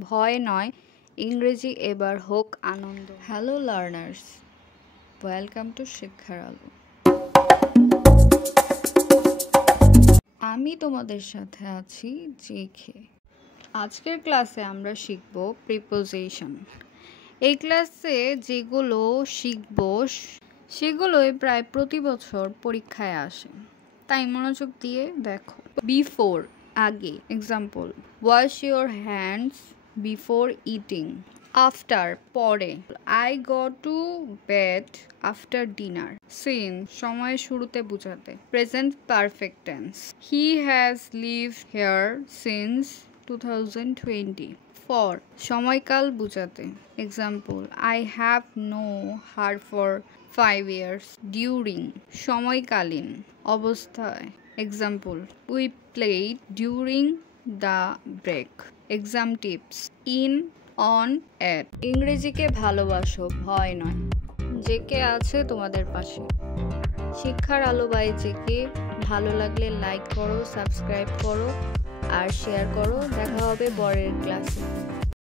ভয় নয়, ইংরেজি এবার হোক আনন্দ। হ্যালো লার্নার্স, ওয়েলকাম টু শিক্ষার আলো। আমি তোমাদের সাথে আছি জেকে। আজকের ক্লাসে আমরা শিখব প্রিপোজিশন। এই ক্লাসে যেগুলো শিখব সেগুলোই প্রায় প্রতি বছর পরীক্ষায় আসে, তাই মনোযোগ দিয়ে দেখো। বিফোর আগে, example wash your hands before eating. After পরে, I go to bed after dinner. Since সময়ের শুরুতে বোঝাতে, present perfect tense. He has lived here since 2020। For সময়কাল বোঝাতে, example I have known her for 5 years। During সময়কালীন অবস্থায়, example we played during the break. Exam tips, in, on, at. ইংরেজিকে ভালোবাসো, ভয় নয়, জেকে আছে তোমাদের পাশে। শিক্ষার আলো বাই জেকে। ভালো লাগলে লাইক করো, সাবস্ক্রাইব করো আর শেয়ার করো। দেখা হবে পরের ক্লাসে।